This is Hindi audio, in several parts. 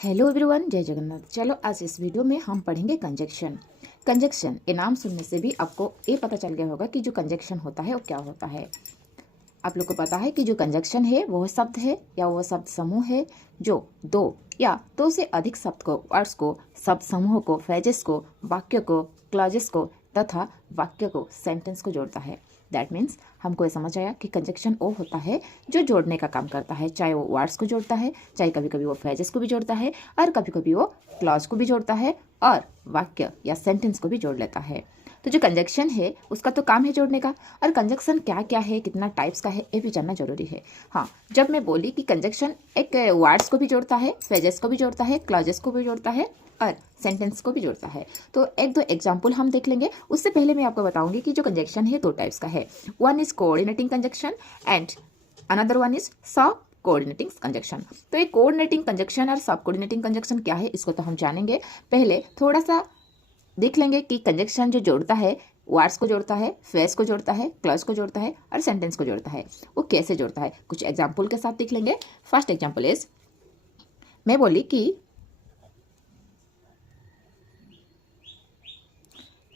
हेलो एवरीवन, जय जगन्नाथ। चलो आज इस वीडियो में हम पढ़ेंगे कंजक्शन। कंजक्शन ये नाम सुनने से भी आपको ये पता चल गया होगा कि जो कंजक्शन होता है वो क्या होता है। आप लोग को पता है कि जो कंजक्शन है वो शब्द है या वो शब्द समूह है जो दो या दो से अधिक शब्द को, वर्ड्स को, शब्द समूह को, फ्रेजेस को, वाक्य को, क्लॉजेस को तथा वाक्य को, सेंटेंस को जोड़ता है। दैट मीन्स हमको ये समझ आया कि कंजक्शन वो होता है जो जोड़ने का काम करता है, चाहे वो वर्ड्स को जोड़ता है, चाहे कभी कभी वो फ्रेजेस को भी जोड़ता है और कभी कभी वो क्लॉज को भी जोड़ता है और वाक्य या सेंटेंस को भी जोड़ लेता है। तो जो कंजक्शन है उसका तो काम है जोड़ने का। और कंजक्शन क्या क्या है, कितना टाइप्स का है, ये भी जानना जरूरी है। हाँ, जब मैं बोली कि कंजक्शन एक वर्ड्स को भी जोड़ता है, फ्रेजेस को भी जोड़ता है, क्लॉजेस को भी जोड़ता है और सेंटेंस को भी जोड़ता है, तो एक दो एग्जाम्पल हम देख लेंगे। उससे पहले मैं आपको बताऊंगी कि जो कंजक्शन है दो टाइप्स का है। One is coordinating conjunction and another one is सब कोऑर्डिनेटिंग कंजक्शन। तो ये कोऑर्डिनेटिंग कंजक्शन और सब कोऑर्डिनेटिंग कंजक्शन क्या है इसको तो हम जानेंगे। पहले थोड़ा सा देख लेंगे कि कंजक्शन जो जोड़ता है, वर्ड्स को जोड़ता है, फ्रेज को जोड़ता है, क्लॉज को जोड़ता है और सेंटेंस को जोड़ता है, वो कैसे जोड़ता है कुछ एग्जाम्पल के साथ देख लेंगे। फर्स्ट एग्जाम्पल इज, मैं बोली कि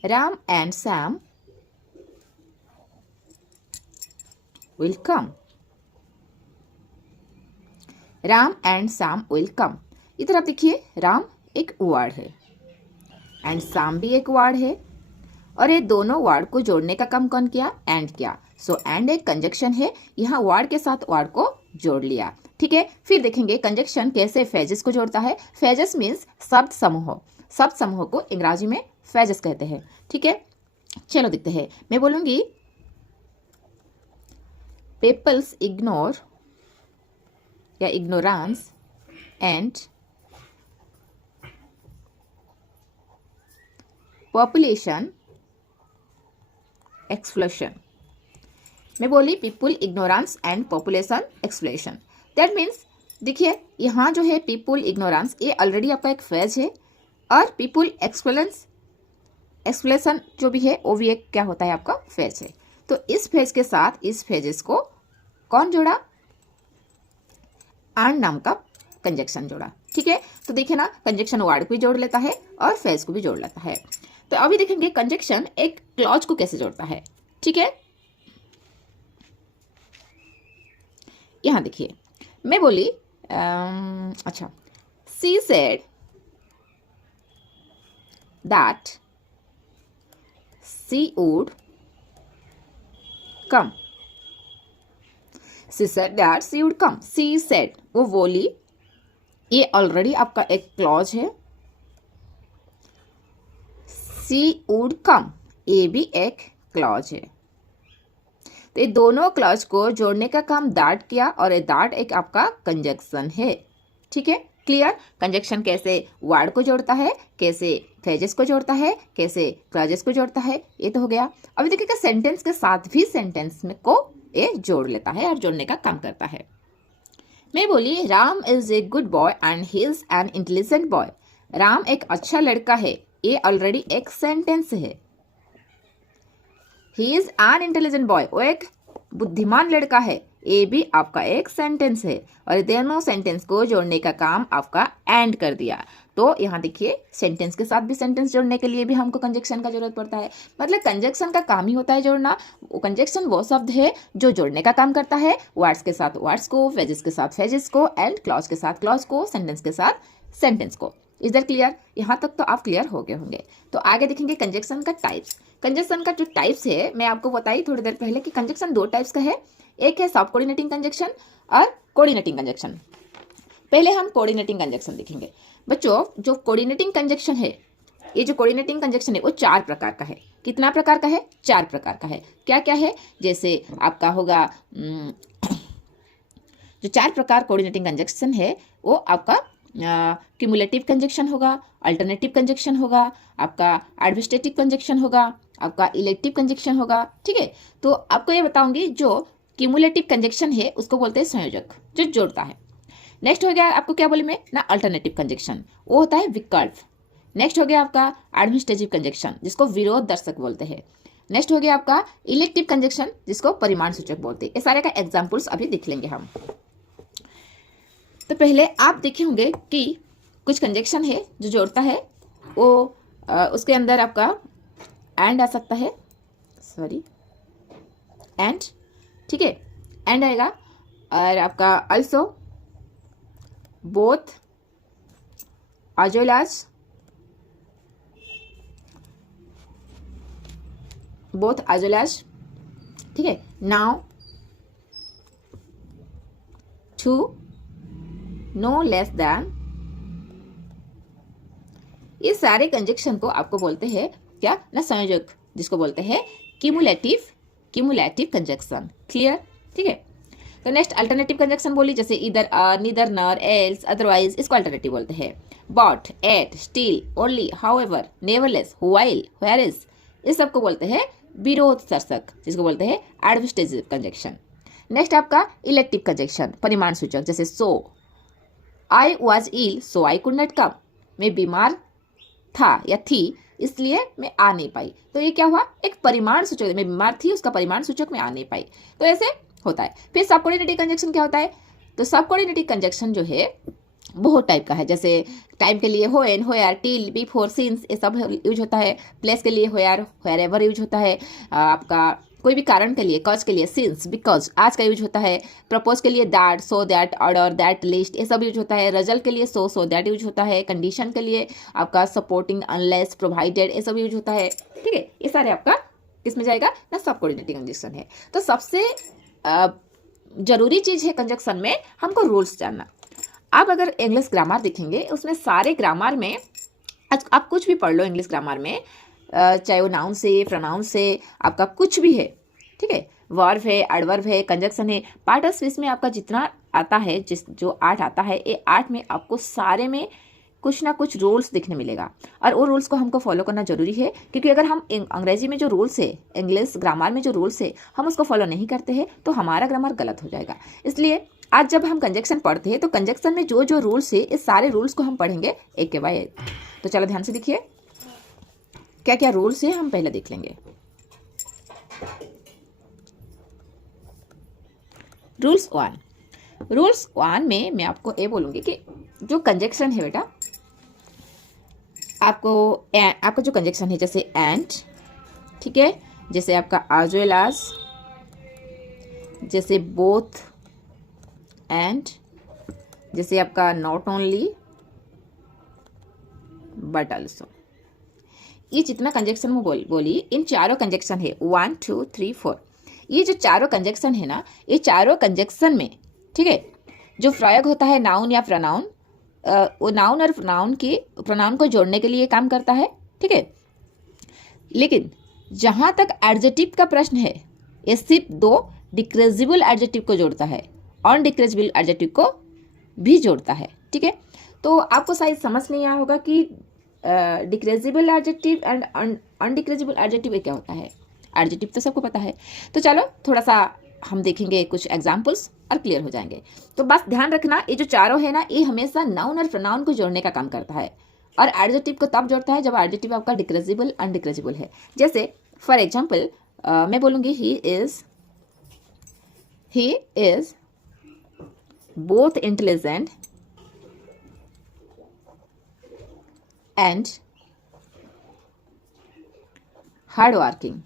Ram and Sam will come. Ram and Sam will come. इधर आप देखिए, राम एक वर्ड है एंड सैम भी एक वर्ड है और ये दोनों वर्ड को जोड़ने का काम कौन किया? एंड किया। सो एंड एक कंजक्शन है, यहाँ वर्ड के साथ वर्ड को जोड़ लिया। ठीक है, फिर देखेंगे कंजक्शन कैसे फ्रेजेस को जोड़ता है। फ्रेजेस मीन्स शब्द समूह। शब्द समूह को अंग्रेजी में फ्रेजेस कहते हैं। ठीक है, चलो देखते हैं। मैं बोलूंगी पीपल्स इग्नोर या इग्नोरेंस एंड पॉपुलेशन एक्सप्लोशन। मैं बोली people ignorance and population explosion. That means देखिए, यहाँ जो है पीपुल इग्नोरेंस ये ऑलरेडी आपका एक फ्रेज है और पीपुल एक्सप्लेशन जो भी है वो भी एक क्या होता है आपका फ्रेज है। तो इस फ्रेज के साथ इस फ्रेजेस को कौन जोड़ा? एंड नाम का कंजक्शन जोड़ा। ठीक है, तो देखिए ना, कंजक्शन वर्ड को भी जोड़ लेता है और फ्रेज को भी जोड़ लेता है। तो अभी देखेंगे कंजक्शन एक क्लॉज को कैसे जोड़ता है। ठीक है, यहां देखिए, मैं बोली अच्छा, she said that she would come. She said that she would come. She said वो बोली, ये ऑलरेडी आपका एक क्लॉज है। सी वुड कम ये भी एक क्लॉज है। तो ये दोनों क्लॉज को जोड़ने का काम दैट किया और ये दैट एक आपका कंजक्शन है। ठीक है, क्लियर? कंजक्शन कैसे वर्ड को जोड़ता है, कैसे फ्रेजेस को जोड़ता है, कैसे क्लॉजेस को जोड़ता है, ये तो हो गया। अभी देखिएगा सेंटेंस के साथ भी सेंटेंस में को ये जोड़ लेता है और जोड़ने का काम करता है। मैं बोली Ram is a good boy and he is an intelligent boy. Ram एक अच्छा लड़का है, ये ऑलरेडी एक सेंटेंस है। He is an intelligent boy, वो एक बुद्धिमान लड़का है, ये भी आपका एक सेंटेंस है और दोनों सेंटेंस को जोड़ने का काम आपका एंड कर दिया। तो यहाँ देखिए, सेंटेंस के साथ भी सेंटेंस जोड़ने के लिए भी हमको कंजक्शन का जरूरत पड़ता है। मतलब कंजक्शन का काम ही होता है जोड़ना। कंजक्शन वो शब्द है जो जोड़ने का काम करता है, वर्ड्स के साथ वर्ड्स को, फ्रेजेस के साथ फ्रेजेस को एंड क्लॉज के साथ क्लॉज को, सेंटेंस के साथ सेंटेंस को। इधर क्लियर? यहाँ तक तो आप क्लियर हो गए होंगे। तो आगे देखेंगे कंजक्शन का टाइप्स। कंजक्शन का जो टाइप्स है, मैं आपको बताई थोड़ी देर पहले कि कंजक्शन दो टाइप्स का है। एक है सब कोऑर्डिनेटिंग कंजक्शन और कोऑर्डिनेटिंग कंजक्शन। पहले हम कोऑर्डिनेटिंग कंजक्शन देखेंगे। बच्चों, जो कोऑर्डिनेटिंग कंजक्शन है, ये जो कोऑर्डिनेटिंग कंजक्शन है वो चार प्रकार का है। कितना प्रकार का है? चार प्रकार का है। क्या क्या है? जैसे आपका होगा जो चार प्रकार कोऑर्डिनेटिंग कंजक्शन है वो आपका क्यूमुलेटिव कंजक्शन होगा, अल्टरनेटिव कंजक्शन होगा, आपका एडमिनिस्ट्रेटिव कंजक्शन होगा, आपका इलेक्टिव कंजक्शन होगा। ठीक है, तो आपको ये बताऊंगी जो क्यूमुलेटिव कंजक्शन है उसको बोलते हैं संयोजक, जो जोड़ता है। नेक्स्ट हो गया आपको क्या बोले मैं ना, अल्टरनेटिव कंजक्शन, वो होता है विकल्प। नेक्स्ट हो गया आपका एडमिनिस्ट्रेटिव कंजक्शन, जिसको विरोध दर्शक बोलते हैं। नेक्स्ट हो गया आपका इलेक्टिव कंजक्शन, जिसको परिमाण सूचक बोलते हैं। ये सारे का एग्जाम्पल्स अभी देख लेंगे हम। तो पहले आप देखे होंगे कि कुछ कंजक्शन है जो जोड़ता है वो उसके अंदर आपका एंड आ सकता है, सॉरी एंड, ठीक है, एंड आएगा। और आपका also, both, as well as, both as well as, ठीक है, now, to, no less than, ये सारे कंजक्शन को आपको बोलते हैं क्या ना, संयोजक, जिसको बोलते हैं क्यूमुलेटिव कंजक्शन। क्लियर, ठीक है। तो नेक्स्ट अल्टरनेटिव कंजक्शन बोली, जैसे इधर, नीदर, नर, एल्स, अदरवाइज, इसको अल्टरनेटिव बोलते हैं। But, yet, still, only, however, nevertheless, while, whereas, इस सबको बोलते हैं विरोध सर्शक, जिसको बोलते हैं एडवर्सेटिव कंजक्शन। नेक्स्ट आपका इलेक्टिव कंजक्शन, परिमाण सूचक, जैसे so, I was ill so I could not come, मैं बीमार था या थी इसलिए मैं आ नहीं पाई। तो ये क्या हुआ, एक परिमाण सूचक, मैं बीमार थी उसका परिमाण सूचक मैं आ नहीं पाई, तो ऐसे होता है। फिर सबकोऑर्डिनेटिव कंजक्शन क्या होता है, तो सबकोऑर्डिनेटिव कंजक्शन जो है बहुत टाइप का है, जैसे टाइम के लिए when, where, till, before, since, ये सब यूज होता है। प्लेस के लिए वेयर, व्हेरेवर यूज होता है। आपका कोई भी कारण के लिए, कॉज के लिए सिंस, बिकॉज, आज का यूज होता है। प्रपोज के लिए that, so that, order, that, list, ये सब यूज होता है। रिजल्ट के लिए सो दैट यूज होता है। कंडीशन के लिए आपका सपोर्टिंग, अनलेस, प्रोवाइडेड, ये सब यूज होता है, ठीक है। ये सारे आपका किस में जाएगा ना, सबकोऑर्डिनेटिव कंजक्शन है। तो सबसे जरूरी चीज है कंजक्शन में हमको रूल्स जानना। आप अगर इंग्लिश ग्रामर देखेंगे उसमें सारे ग्रामर में आप कुछ भी पढ़ लो इंग्लिश ग्रामर में, चाहे वो नाउन से, प्रोनाउन से, आपका कुछ भी है, ठीक है, वर्ब है, एडवर्ब है, कंजक्शन है, पार्ट ऑफ स्पीच में आपका जितना आता है, जो 8 आता है, ये 8 में आपको सारे में कुछ ना कुछ रूल्स दिखने मिलेगा। और वो रूल्स को हमको फॉलो करना जरूरी है, क्योंकि अगर हम अंग्रेजी में जो रूल्स है, इंग्लिश ग्रामर में जो रूल्स है, हम उसको फॉलो नहीं करते हैं तो हमारा ग्रामर गलत हो जाएगा। इसलिए आज जब हम कंजक्शन पढ़ते हैं तो कंजक्शन में जो जो रूल्स है, इस सारे रूल्स को हम पढ़ेंगे एक के बाद एक। तो चलो ध्यान से देखिए क्या क्या रूल्स है, हम पहले देख लेंगे। रूल्स 1 में मैं आपको ये बोलूँगी कि जो कंजक्शन है बेटा, आपको जो कंजक्शन है, जैसे एंड, ठीक है, जैसे आपका as well as, जैसे बोथ एंड, जैसे आपका नॉट ओनली बट ऑल्सो, ये जितना कंजक्शन में बोली इन चारों कंजक्शन है 1 2 3 4, ये जो चारों कंजक्शन है ना, ये चारों कंजक्शन में, ठीक है, जो प्रयोग होता है नाउन या प्रोनाउन, वो नाउन और प्रोनाउन को जोड़ने के लिए काम करता है, ठीक है। लेकिन जहां तक एडजेक्टिव का प्रश्न है, ये सिर्फ 2 डिक्रेजिबल एडजेक्टिव को जोड़ता है, अनडिक्रेजिबल एडजेक्टिव को भी जोड़ता है, ठीक है। तो आपको शायद समझ नहीं आया होगा कि डिक्रेजिबल एडजेक्टिव एंड अनडिक्रेजिबल एडजेक्टिव क्या होता है। एडजेक्टिव तो सबको पता है, तो चलो थोड़ा सा हम देखेंगे कुछ एग्जाम्पल्स और क्लियर हो जाएंगे। तो बस ध्यान रखना, ये जो चारों है ना, ये हमेशा नाउन और प्रोनाउन को जोड़ने का काम करता है, और एडजेक्टिव को तब जोड़ता है जब एडजेक्टिव आपका डिक्रेजिबल अनडिक्रेजिबल है। जैसे फॉर एग्जाम्पल मैं बोलूँगी he is both intelligent and hard working.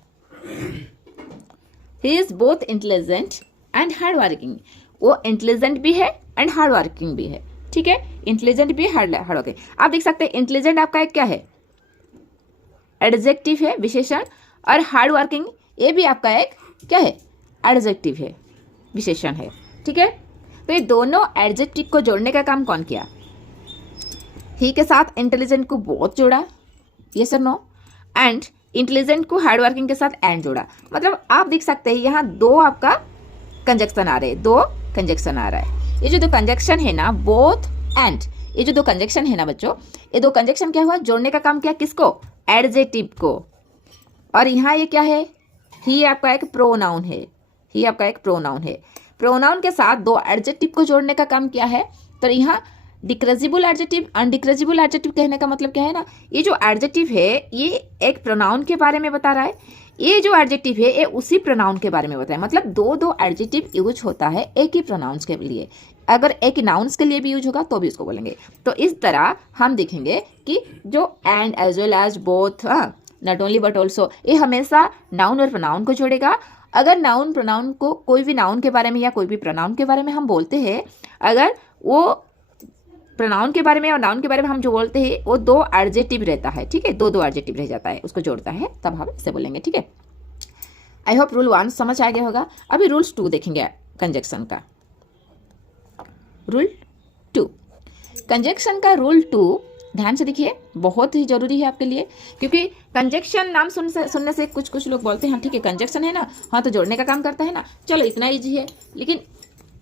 He is both intelligent and hard working, वो इंटेलिजेंट भी है एंड हार्ड वर्किंग भी है, ठीक है, इंटेलिजेंट भी है, हार्ड वर्किंग। आप देख सकते हैं इंटेलिजेंट आपका एक क्या है, एडजेक्टिव है, विशेषण, और हार्ड वर्किंग ये भी आपका एक क्या है, एडजेक्टिव है, विशेषण है, ठीक है। तो ये दोनों एडजेक्टिव को जोड़ने का काम कौन किया, ही के साथ इंटेलिजेंट को बहुत जोड़ा, यस और नो, एंड इंटेलिजेंट को हार्ड वर्किंग के साथ एंड जोड़ा। मतलब आप देख सकते हैं यहाँ 2 आपका कंजक्शन आ रहे हैं, 2 कंजक्शन आ रहा है। ये जो 2 कंजक्शन है ना, बोथ एंड, ये जो 2 कंजक्शन है ना बच्चों, ये 2 कंजक्शन क्या हुआ, जोड़ने का काम किया, किसको, एडजेक्टिव को। और यहाँ ये क्या है, ही आपका एक प्रोनाउन है, ही आपका एक प्रोनाउन है, प्रोनाउन के साथ 2 एडजेक्टिव को जोड़ने का काम किया है। तो यहाँ डिक्रेजिबल एडजेक्टिव, अनडिक्रेजिबल एडजेक्टिव कहने का मतलब क्या है ना, ये जो एडजेक्टिव है ये एक प्रोनाउन के बारे में बता रहा है, ये जो एडजेक्टिव है ये उसी प्रोनाउन के बारे में बताया। मतलब 2 एडजेक्टिव यूज होता है एक ही प्रोनाउंस के लिए, अगर एक नाउन्स के लिए भी यूज होगा तो भी उसको बोलेंगे। तो इस तरह हम देखेंगे कि जो and as well as both, not only but also, ये हमेशा नाउन और प्रोनाउन को जोड़ेगा। अगर नाउन प्रोनाउन को, कोई भी नाउन के बारे में या कोई भी प्रोनाउन के बारे में हम बोलते हैं, अगर वो प्रोनाउन के बारे में और नाउन के बारे में हम जो बोलते हैं वो दो एडजेक्टिव रहता है, ठीक है, दो एडजेक्टिव रह जाता है, उसको जोड़ता है, तब हम इसे बोलेंगे, ठीक है। आई होप रूल 1 समझ आ गया होगा। अभी रूल्स 2 देखेंगे कंजक्शन का। रूल 2, कंजक्शन का रूल 2 ध्यान से देखिए, बहुत ही जरूरी है आपके लिए, क्योंकि कंजक्शन नाम सुनने से कुछ लोग बोलते हैं ठीक है कंजक्शन है ना, हाँ तो जोड़ने का काम करता है ना, चलो इतना इजी है। लेकिन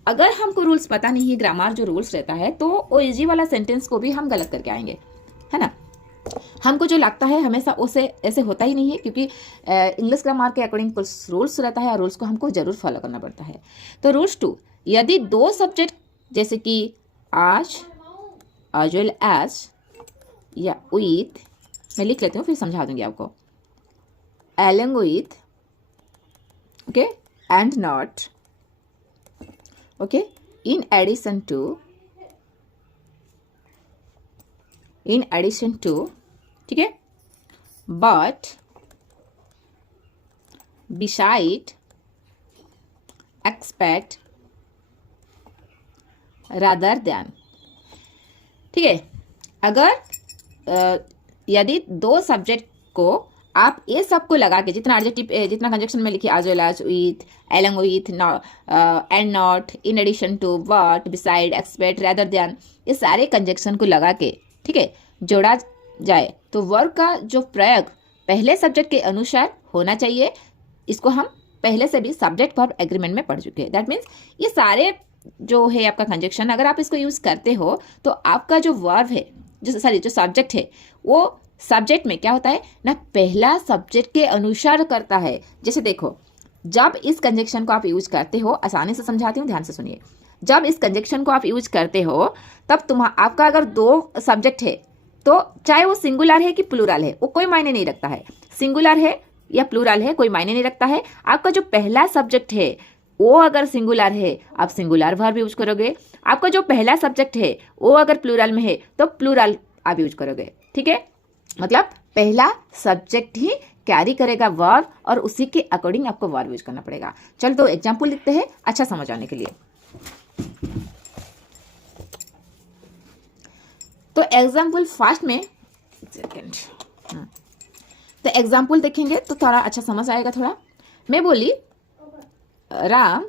अगर हमको रूल्स पता नहीं है, ग्रामर जो रूल्स रहता है, तो वो इजी वाला सेंटेंस को भी हम गलत करके आएंगे, है ना। हमको जो लगता है हमेशा उसे ऐसे होता ही नहीं है, क्योंकि इंग्लिश ग्रामर के अकॉर्डिंग कुछ रूल्स रहता है और रूल्स को हमको जरूर फॉलो करना पड़ता है। तो रूल्स 2, यदि दो सब्जेक्ट जैसे कि आज वेल एज या विथ, मैं लिख लेती हूँ फिर समझा दूंगी आपको, along with, okay, and not, okay, in addition to, ठीक है, but, beside, expect, rather than, ठीक है। अगर यदि दो सब्जेक्ट को आप ये सबको लगा के, जितना एडजेक्टिव, जितना कंजक्शन में लिखिए, as well as, with, along with, and not, in addition to, but, beside, expect, rather than, ये सारे कंजक्शन को लगा के, ठीक है, जोड़ा जाए तो वर्ब का जो प्रयोग पहले सब्जेक्ट के अनुसार होना चाहिए। इसको हम पहले से भी सब्जेक्ट वर्ब एग्रीमेंट में पढ़ चुके हैं। दैट मीन्स ये सारे जो है आपका कंजक्शन, अगर आप इसको यूज करते हो तो आपका जो वर्ब है, जो सब्जेक्ट है, वो सब्जेक्ट में क्या होता है ना, पहला सब्जेक्ट के अनुसार करता है। जैसे देखो, जब इस कंजक्शन को आप यूज करते हो, आसानी से समझाती हूँ, ध्यान से सुनिए। जब इस कंजक्शन को आप यूज करते हो तब आपका अगर दो सब्जेक्ट है, तो चाहे वो सिंगुलर है कि प्लूरल है, वो कोई मायने नहीं रखता है। सिंगुलर है या प्लूरल है कोई मायने नहीं रखता है। आपका जो पहला सब्जेक्ट है वो अगर सिंगुलर है, आप सिंगुलर वर्ब यूज करोगे। आपका जो पहला सब्जेक्ट है वो अगर प्लूरल में है तो प्लूरल आप यूज करोगे, ठीक है। मतलब पहला सब्जेक्ट ही कैरी करेगा वर्ब, और उसी के अकॉर्डिंग आपको वर्ब यूज करना पड़ेगा। चल तो एग्जाम्पल लिखते हैं अच्छा समझ आने के लिए। तो एग्जाम्पल फर्स्ट में, तो एग्जाम्पल देखेंगे तो थोड़ा अच्छा समझ आएगा। थोड़ा मैं बोली राम,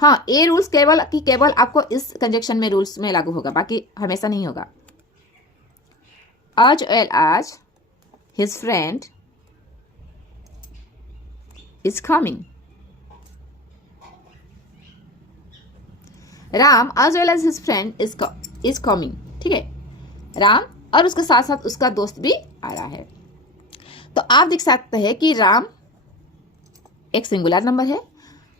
हाँ ये रूल्स केवल आपको इस कंजक्शन में रूल्स में लागू होगा, बाकी हमेशा नहीं होगा। as well as his friend is coming, Ram as well as his friend is coming, ठीक है। राम और उसके साथ साथ उसका दोस्त भी आ रहा है। तो आप देख सकते हैं कि राम एक सिंगुलर नंबर है,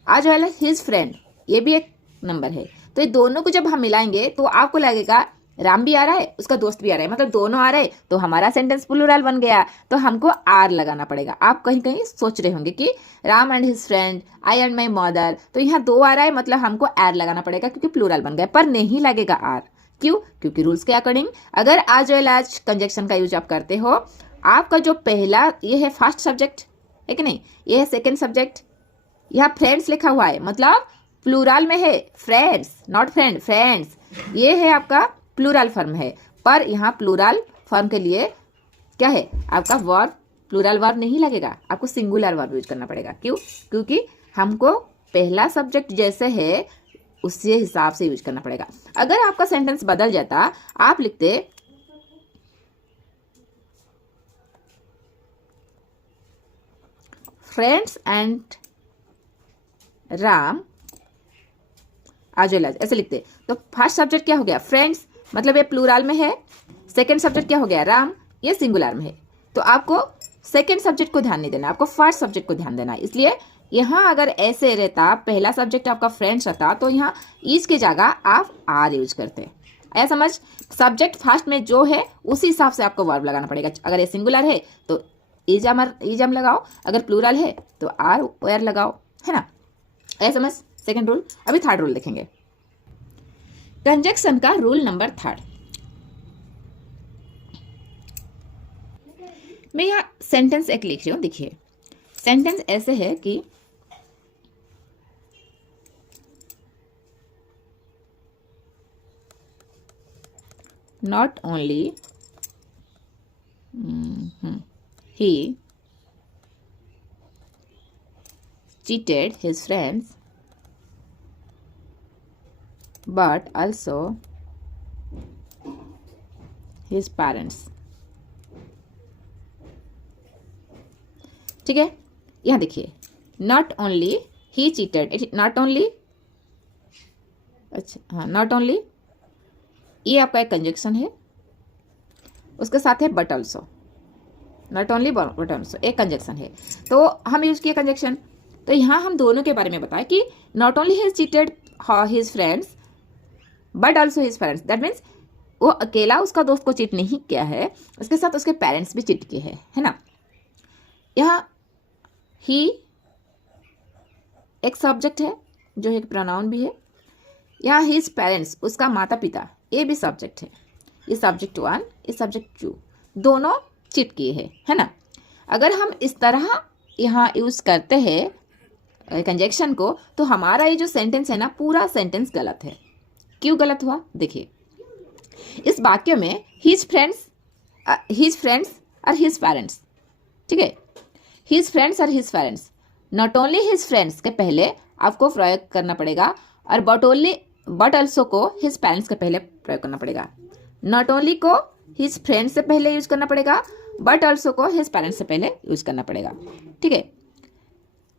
as well as his friend ये भी एक नंबर है। तो ये दोनों को जब हम मिलाएंगे तो आपको लगेगा राम भी आ रहा है, उसका दोस्त भी आ रहा है, मतलब दोनों आ रहे, तो हमारा सेंटेंस प्लूरल बन गया। तो हमको आर लगाना पड़ेगा। आप कहीं कहीं सोच रहे होंगे कि Ram and his friend, I and my mother, तो यहाँ दो आ रहा है, मतलब हमको आर लगाना पड़ेगा क्योंकि प्लूरल बन गया, पर नहीं लगेगा आर। क्यों? क्योंकि रूल्स के अकॉर्डिंग अगर आज वेल एज कंजक्शन का यूज आप करते हो, आपका जो पहला ये है फर्स्ट सब्जेक्ट है कि नहीं, ये है सेकेंड सब्जेक्ट, यहाँ फ्रेंड्स लिखा हुआ है, मतलब प्लूरल में है, फ्रेंड्स नॉट फ्रेंड, फ्रेंड्स, ये है आपका प्लूरल फॉर्म है। पर यहाँ प्लूरल फॉर्म के लिए क्या है, आपका वर्ब प्लूरल वर्ब नहीं लगेगा, आपको सिंगुलर वर्ब यूज करना पड़ेगा। क्यों? क्योंकि हमको पहला सब्जेक्ट जैसे है उसी हिसाब से यूज करना पड़ेगा। अगर आपका सेंटेंस बदल जाता, आप लिखते फ्रेंड्स एंड राम आज वेल एज, ऐसे लिखते। तो फर्स्ट सब्जेक्ट क्या हो गया, फ्रेंड्स, मतलब ये प्लूरल में है। सेकंड सब्जेक्ट क्या हो गया, राम, ये सिंगुलर में है। तो आपको सेकंड सब्जेक्ट को ध्यान नहीं देना, आपको फर्स्ट सब्जेक्ट को ध्यान देना। इसलिए यहाँ अगर ऐसे रहता, पहला सब्जेक्ट आपका फ्रेंड्स रहता, तो यहाँ इज की जगह आप आर यूज करते। ऐसा समझ, सब्जेक्ट फर्स्ट में जो है उसी हिसाब से आपको वर्ब लगाना पड़ेगा। अगर ये सिंगुलर है तो इजम लगाओ, अगर प्लूरल है तो आर वेयर लगाओ, है ना। ऐसा समझ। Second rule. अभी थर्ड रूल देखेंगे। कंजक्शन का रूल नंबर 3। मैं यहाँ सेंटेंस एक लिख रही हूँ, देखिए सेंटेंस ऐसे है कि not only he cheated his friends but also his parents। ठीक है, यहाँ देखिए not only he cheated, not only, अच्छा हाँ, नॉट ओनली ये आपका एक कंजक्शन है, उसके साथ है but also, not only but also एक कंजक्शन है। तो हम यूज किए कंजक्शन, तो यहाँ हम दोनों के बारे में बताएं कि not only his cheated his friends but also his parents, that means वो अकेला उसका दोस्त को चीट नहीं किया है, उसके साथ उसके पेरेंट्स भी चीट किए हैं, है ना। यहाँ ही एक सब्जेक्ट है जो एक प्रोनाउन भी है, यहाँ हिज पेरेंट्स उसका माता पिता ये भी सब्जेक्ट है, ये सब्जेक्ट 1 ये सब्जेक्ट 2 दोनों चीट किए हैं, है ना। अगर हम इस तरह यहाँ यूज करते हैं कंजक्शन को तो हमारा ये जो सेंटेंस है ना पूरा सेंटेंस गलत है। क्यों गलत हुआ, देखिए इस वाक्य में हिज फ्रेंड्स और हिज पेरेंट्स, ठीक है, हिज फ्रेंड्स और his parents, not only his friends के पहले आपको प्रयोग करना पड़ेगा और बट ऑल्सो को हिज पेरेंट्स के पहले प्रयोग करना पड़ेगा। नॉट ओनली को हिज फ्रेंड्स से पहले यूज करना पड़ेगा, बट ऑल्सो को हिज पेरेंट्स से पहले यूज करना पड़ेगा, ठीक है,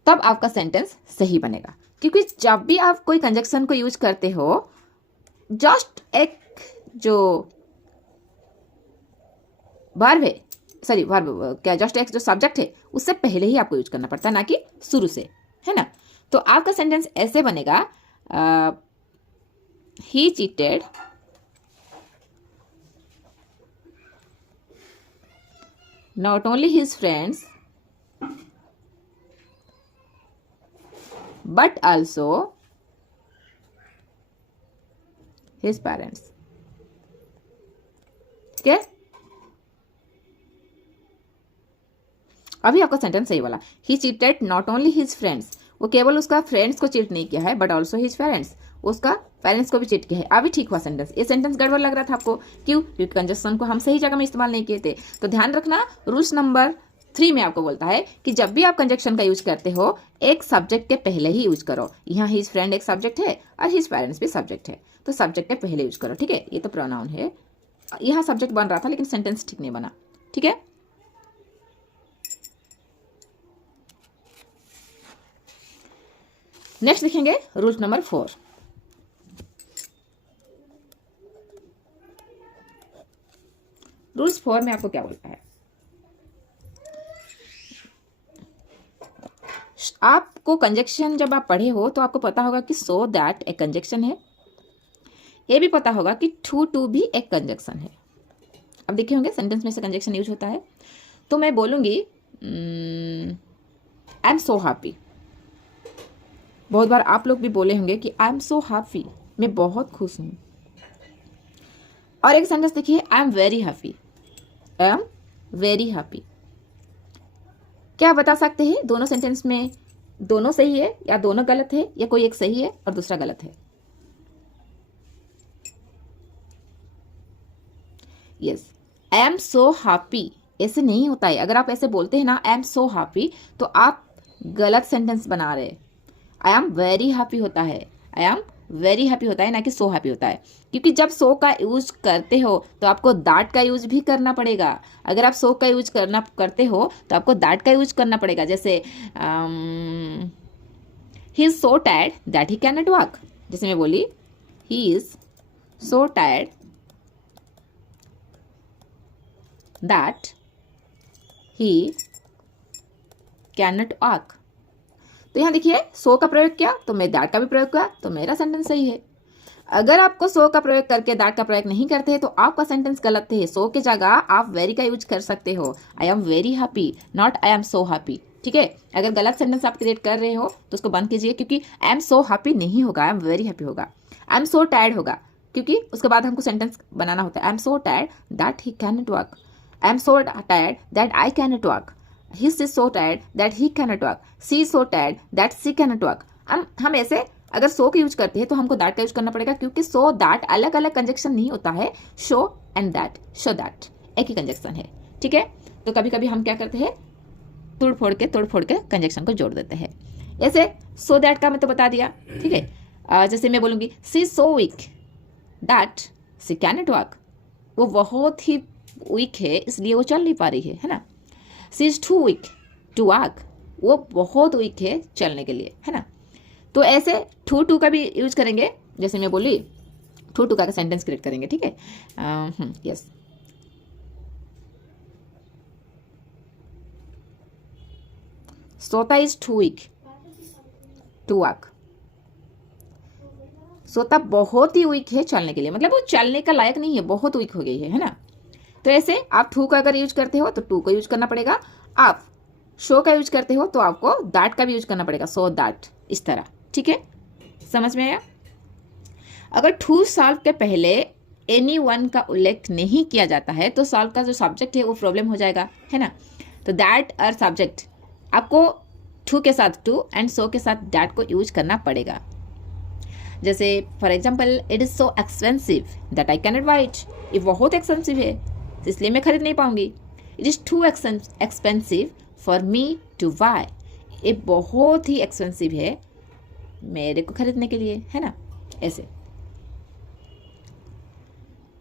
तब आपका सेंटेंस सही बनेगा। क्योंकि जब भी आप कोई कंजक्शन को यूज करते हो जस्ट एक जो वर्ब है, सॉरी वर्ब क्या, जस्ट एक जो सब्जेक्ट है उससे पहले ही आपको यूज करना पड़ता है, ना कि शुरू से, है ना। तो आपका सेंटेंस ऐसे बनेगा ही cheated not only his friends but also his parents, ठीक है। अभी आपका सेंटेंस सही वाला, ही cheated not only his friends, वो केवल उसका फ्रेंड्स को चीट नहीं किया है बट ऑल्सो हिज पेरेंट्स, उसका पेरेंट्स को भी चीट किया है। अभी ठीक हुआ सेंटेंस, ये सेंटेंस गड़बड़ लग रहा था आपको, क्यों, क्योंकि कंजक्शन को हम सही जगह में इस्तेमाल नहीं किए थे। तो ध्यान रखना रूल्स नंबर 3 में आपको बोलता है कि जब भी आप कंजक्शन का यूज करते हो एक सब्जेक्ट के पहले ही यूज करो। यहाँ हिज फ्रेंड एक सब्जेक्ट है और हिज पेरेंट्स भी सब्जेक्ट है, तो सब्जेक्ट के पहले यूज करो, ठीक है। ये तो प्रोनाउन है, यहाँ सब्जेक्ट बन रहा था लेकिन सेंटेंस ठीक नहीं बना, ठीक है। नेक्स्ट देखेंगे रूल नंबर 4। रूल्स 4 में आपको क्या बोलता है, आपको कंजक्शन जब आप पढ़े हो तो आपको पता होगा कि सो दैट एक कंजक्शन है, ये भी पता होगा कि टू भी एक कंजक्शन है। अब देखे होंगे सेंटेंस में से कंजक्शन यूज होता है, तो मैं बोलूंगी आई एम सो हैप्पी। बहुत बार आप लोग भी बोले होंगे कि आई एम सो हैप्पी, मैं बहुत खुश हूं। और एक सेंटेंस देखिए, I am very happy, I am very happy. क्या आप बता सकते हैं दोनों सेंटेंस में दोनों सही है या दोनों गलत है, या कोई एक सही है और दूसरा गलत है? Yes, I am so happy ऐसे नहीं होता है। अगर आप ऐसे बोलते हैं ना आई एम सो हैप्पी, तो आप गलत सेंटेंस बना रहे। आई एम वेरी हैप्पी होता है, आई एम वेरी हैप्पी होता है, ना कि सो हैप्पी होता है। क्योंकि जब सो का यूज करते हो तो आपको दैट का यूज भी करना पड़ेगा। अगर आप सो का यूज करते हो तो आपको दैट का यूज करना पड़ेगा। जैसे ही is so tired that he can not walk, जैसे मैं बोली ही is so tired that he can not walk. तो यहाँ देखिए सो का प्रयोग किया तो मैं दैट का भी प्रयोग किया, तो मेरा सेंटेंस सही है। अगर आपको सो का प्रयोग करके दैट का प्रयोग नहीं करते हैं तो आपका सेंटेंस गलत है। सो के जगह आप वेरी का यूज कर सकते हो, I am very happy, not I am so happy, ठीक है। अगर गलत सेंटेंस आप क्रिएट कर रहे हो तो उसको बंद कीजिए, क्योंकि आई एम सो हैप्पी नहीं होगा, आई एम वेरी हैप्पी होगा। आई एम सो टायर्ड होगा, क्योंकि उसके बाद हमको सेंटेंस बनाना होता है। I am so tired that he can not work, I am so tired that I can not work, he is so tired that he can not work, she is so tired that she can not work. हम ऐसे अगर सो का यूज करते हैं तो हमको दैट का यूज करना पड़ेगा, क्योंकि सो दैट अलग अलग कंजक्शन नहीं होता है, show and that, show that एक ही कंजक्शन है, ठीक है। तो कभी कभी हम क्या करते हैं, तोड़ फोड़ के कंजक्शन को जोड़ देते हैं। ऐसे सो दैट का मैं तो बता दिया, ठीक है। जैसे मैं बोलूंगी she so weak that she can not walk, वो बहुत ही वीक है इसलिए वो चल नहीं पा रही है ना। She is too weak to walk, वो बहुत वीक है चलने के लिए, है ना। तो ऐसे टू का भी यूज करेंगे, जैसे मैं बोली टू का सेंटेंस क्रिएट करेंगे, ठीक है। यस, सोता is too weak to walk, सोता बहुत ही वीक है चलने के लिए, मतलब वो चलने का लायक नहीं है, बहुत वीक हो गई है ना। तो ऐसे आप टू का अगर यूज करते हो तो टू का यूज करना पड़ेगा, आप शो का यूज करते हो तो आपको दैट का भी यूज करना पड़ेगा, सो दैट, इस तरह, ठीक है। समझ में आया। अगर टू सॉल्व के पहले एनी वन का उल्लेख नहीं किया जाता है तो सॉल्व का जो सब्जेक्ट है वो प्रॉब्लम हो जाएगा, है ना। तो दैट और सब्जेक्ट आपको टू के साथ टू एंड सो के साथ दैट को यूज करना पड़ेगा। जैसे for example, it is so expensive that I can not buy it, ये बहुत एक्सपेंसिव है इसलिए मैं खरीद नहीं पाऊंगी। It is too expensive for me to buy, ये बहुत ही एक्सपेंसिव है मेरे को खरीदने के लिए, है ना। ऐसे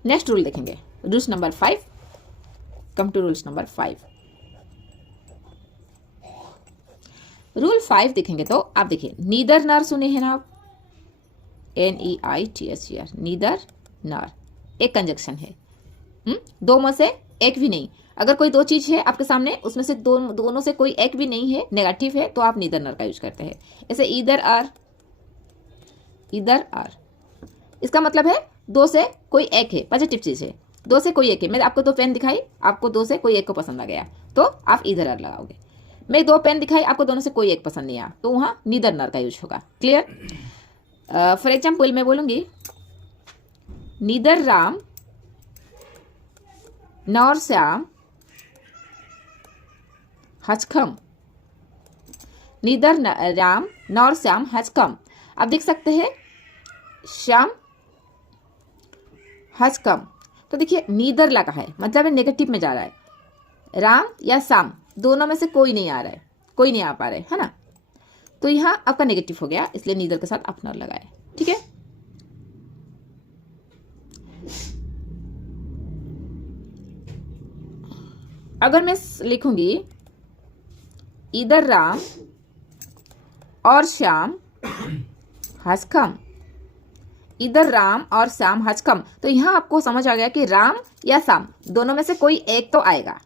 नेक्स्ट रूल देखेंगे, rules number 5। Come to rules number 5। Rule 5 देखेंगे तो आप देखिए, नीदर नर सुने हैं ना आप, NEITHER, नीदर नर एक कंजक्शन है। दो में से एक भी नहीं, अगर कोई दो चीज है आपके सामने उसमें से दोनों से कोई एक भी नहीं है, नेगेटिव है, तो आप नीदर नर का यूज करते हैं। ऐसे ईदर आर, इसका मतलब है दो से कोई एक है, पॉजिटिव चीज है, दो से कोई एक है। मैं आपको दो पेन दिखाई, आपको दो से कोई एक को पसंद आ गया तो आप ईदर आर लगाओगे। मैं दो पेन दिखाई, आपको दोनों से कोई एक पसंद नहीं आया तो वहां नीदर नर का यूज होगा। क्लियर। फॉर एग्जाम्पल मैं बोलूंगी neither Ram nor Shyam has come, neither Ram nor Shyam has come. आप देख सकते हैं श्याम हैज कम, तो देखिए नीदर लगा है, मतलब नेगेटिव में जा रहा है। राम या श्याम दोनों में से कोई नहीं आ रहा है, कोई नहीं आ पा रहे, है ना। तो यहां आपका नेगेटिव हो गया, इसलिए नीदर के साथ अपनर लगाए, ठीक है। अगर मैं लिखूंगी इधर राम और श्याम हैज कम, इधर राम और श्याम हैज कम, तो यहां आपको समझ आ गया कि राम या श्याम दोनों में से कोई एक तो आएगा।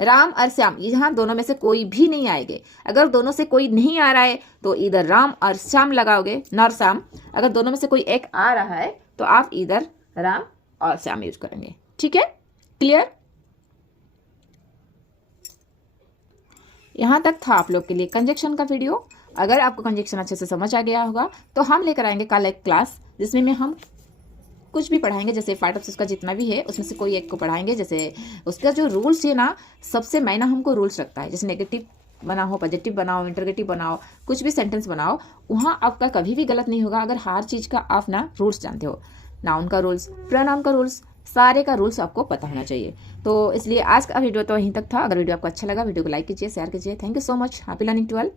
राम और श्याम यहां दोनों में से कोई भी नहीं आएंगे। अगर दोनों से कोई नहीं आ रहा है तो इधर राम और श्याम लगाओगे, नॉर श्याम। अगर दोनों में से कोई एक आ रहा है तो आप इधर राम और श्याम यूज करेंगे, ठीक है। क्लियर। यहां तक था आप लोग के लिए कंजक्शन का वीडियो। अगर आपको कंजक्शन अच्छे से समझ आ गया होगा तो हम लेकर आएंगे कल एक क्लास जिसमें में हम कुछ भी पढ़ाएंगे, जैसे पार्ट ऑफ उसका जितना भी है उसमें से कोई एक को पढ़ाएंगे। जैसे उसका जो रूल्स है ना, सबसे मायना हमको रूल्स रखता है। जैसे नेगेटिव बनाओ, पॉजिटिव बनाओ, इंटरगेटिव बनाओ, कुछ भी सेंटेंस बनाओ, वहाँ आपका कभी भी गलत नहीं होगा अगर हर चीज़ का आप ना रूल्स जानते हो। नाउन का रूल्स, प्रोनाउन का रूल्स, सारे का रूल्स आपको पता होना चाहिए। तो इसलिए आज का वीडियो तो यहीं तक था। अगर वीडियो आपको अच्छा लगा, वीडियो को लाइक कीजिए, शेयर कीजिए। Thank you so much. Happy learning to all.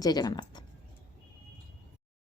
जय जगन्नाथ।